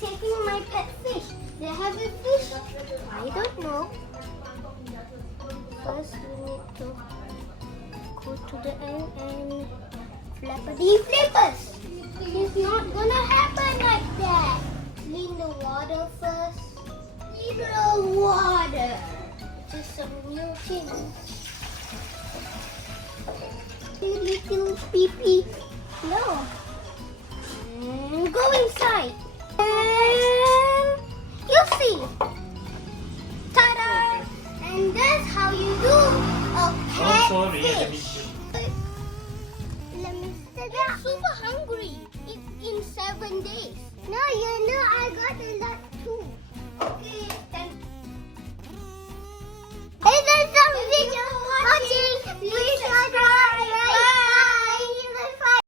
taking my pet fish. They have a fish. I don't know. First, we need to go to the end and flappity flippers. It's not gonna happen like that. Clean the water first. Clean the water. Just some new things. Little pee-pee. No. And go inside. And you'll see. Ta-da! And that's how you do a catfish. Let me sit down. I'm super hungry. It's in 7 days. No, I got a lot too. Okay, then. Hey, there's some video watching. Please